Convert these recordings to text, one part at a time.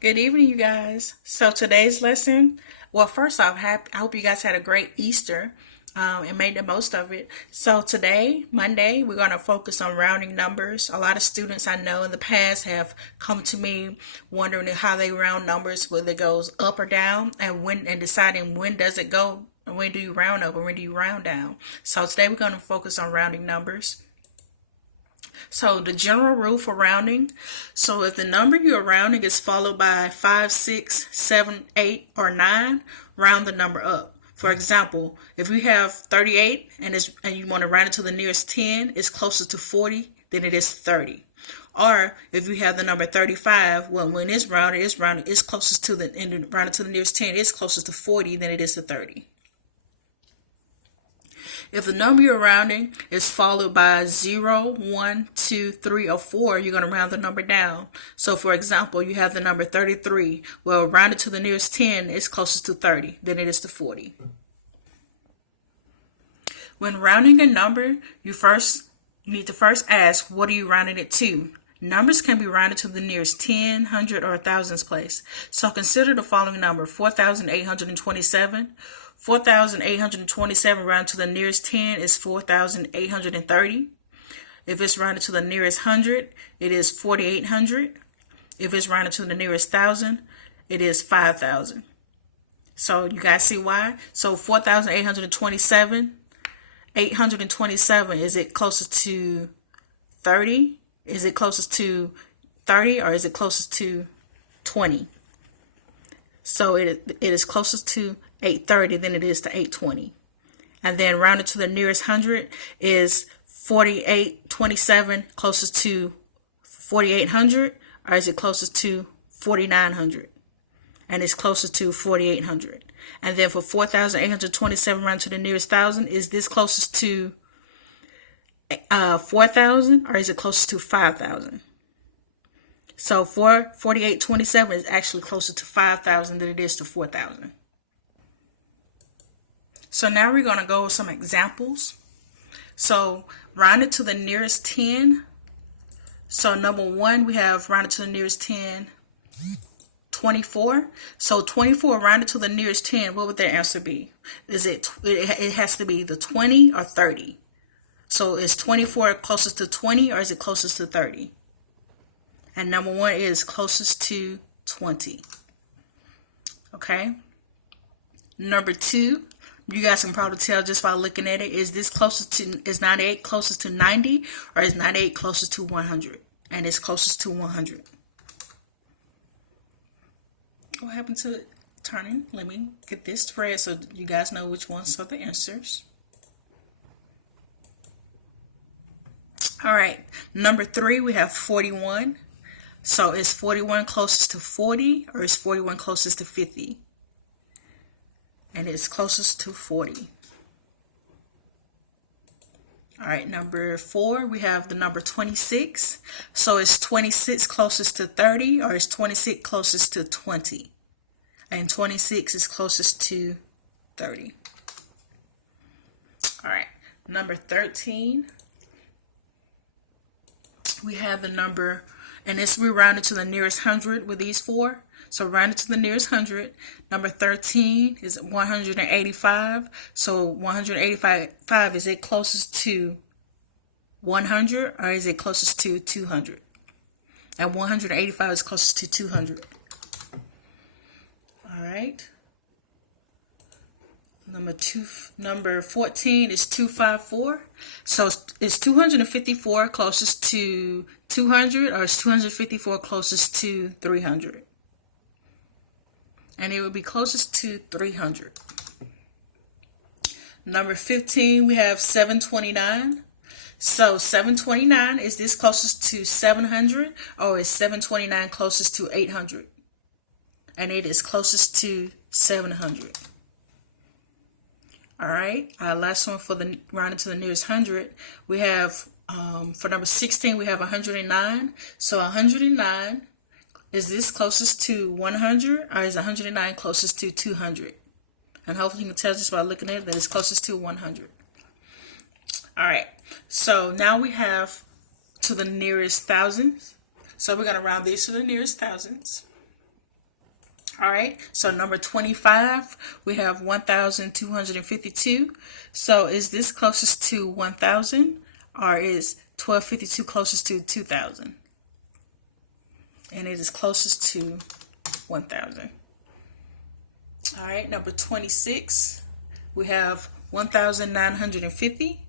Good evening, you guys. So today's lesson, well, first off, I hope you guys had a great Easter and made the most of it. So today, Monday, we're going to focus on rounding numbers. A lot of students I know in the past have come to me wondering how they round numbers, whether it goes up or down, and deciding when does it go, when do you round up, or when do you round down. So today we're going to focus on rounding numbers. So the general rule for rounding, so if the number you're rounding is followed by 5, 6, 7, 8, or 9, round the number up. For example, if we have 38 and you want to round it to the nearest 10, it's closer to 40 than it is 30. Or if you have the number 35, well, when it's rounded, it's closest to rounded to the nearest 10, it's closest to 40 than it is to 30. If the number you're rounding is followed by 0, 1, 2, 3, or 4, you're going to round the number down. So, for example, you have the number 33. Well, rounded to the nearest 10 is closest to 30 than it is to 40. When rounding a number, you need to first ask, what are you rounding it to? Numbers can be rounded to the nearest 10, 100, or thousands place. So consider the following number, 4,827. 4,827 rounded to the nearest 10 is 4,830. If it's rounded to the nearest 100, it is 4,800. If it's rounded to the nearest 1,000, it is 5,000. So you guys see why? So 4,827, 827, is it closest to 30? Is it closest to 30 or is it closest to 20? So it is closest to 830 than it is to 820. And then rounded to the nearest 100 is 4827 closest to 4800, or is it closest to 4900? And it's closest to 4800. And then for 4,827 rounded to the nearest 1,000, is this closest to 4,000 or is it closest to 5,000? So 4827 is actually closer to 5,000 than it is to 4,000. So now we're going to go with some examples. So rounded to the nearest 10. So number 1, we have rounded to the nearest 10, 24. So 24 rounded to the nearest 10, what would their answer be? It has to be the 20 or 30. So is 24 closest to 20 or is it closest to 30? And number 1 is closest to 20. Okay. Number 2, you guys can probably tell just by looking at it, is 98 closest to 90 or is 98 closest to 100? And it's closest to 100. What happened to it turning? Let me get this spread so you guys know which ones are the answers. All right, number 3, we have 41. So is 41 closest to 40 or is 41 closest to 50? And it's closest to 40. All right, number 4, we have the number 26. So is 26 closest to 30 or is 26 closest to 20? And 26 is closest to 30. All right, number 13. We have the number, and we rounded to the nearest 100 with these 4. So rounded to the nearest 100. Number 13 is 185. So 185, is it closest to 100 or is it closest to 200? And 185 is closest to 200. All right. Number 14 is 254. So is 254 closest to 200 or is 254 closest to 300? And it would be closest to 300. Number 15, we have 729. So 729, is this closest to 700 or is 729 closest to 800? And it is closest to 700. All right, last one for the rounded to the nearest 100. We have, for number 16, we have 109. So 109, is this closest to 100 or is 109 closest to 200? And hopefully you can tell just by looking at it that it's closest to 100. All right, so now we have to the nearest thousands. So we're going to round these to the nearest thousands. All right, so number 25, we have 1,252. So is this closest to 1,000, or is 1252 closest to 2,000? And it is closest to 1,000. All right, number 26, we have 1,950.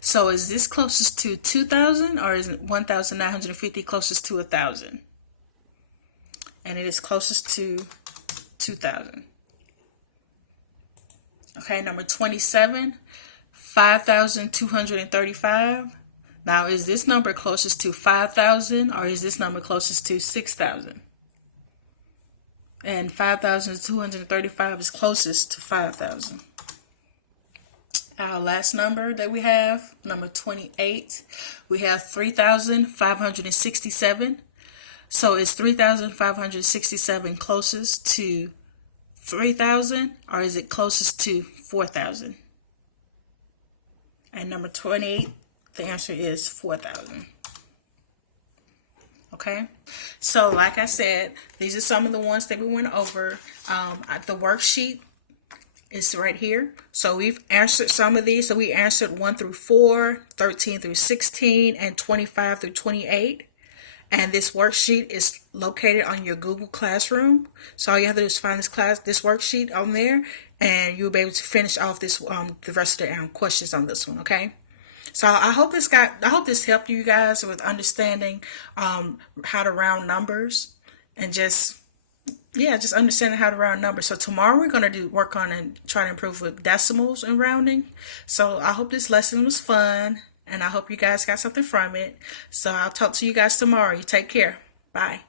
So is this closest to 2,000, or is 1,950 closest to 1,000? And it is closest to 2,000. Okay, number 27, 5,235. Now, is this number closest to 5,000, or is this number closest to 6,000? And 5,235 is closest to 5,000. Our last number that we have, number 28, we have 3,567. So is 3,567 closest to 3,000, or is it closest to 4,000? And number 28, the answer is 4,000. Okay, so like I said, these are some of the ones that we went over. The worksheet is right here. So we've answered some of these. So we answered 1 through 4, 13 through 16, and 25 through 28. And this worksheet is located on your Google Classroom. So all you have to do is find this worksheet on there, and you'll be able to finish off this the rest of the questions on this one. Okay. So I hope this helped you guys with understanding how to round numbers, and just understanding how to round numbers. So tomorrow we're going to work on and try to improve with decimals and rounding. So I hope this lesson was fun, and I hope you guys got something from it. So I'll talk to you guys tomorrow. You take care. Bye.